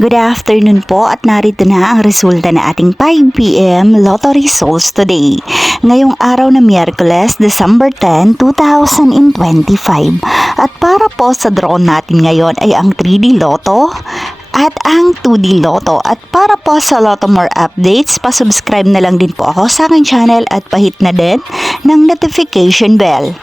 Good afternoon po at narito na ang resulta na ating 5 p.m. Lotto results today. Ngayong araw na Miyerkules, December 10, 2025. At para po sa draw natin ngayon ay ang 3D Lotto at ang 2D Lotto. At para po sa Lotto More updates, pasubscribe na lang din po ako sa aking channel at pahit na din ng notification bell.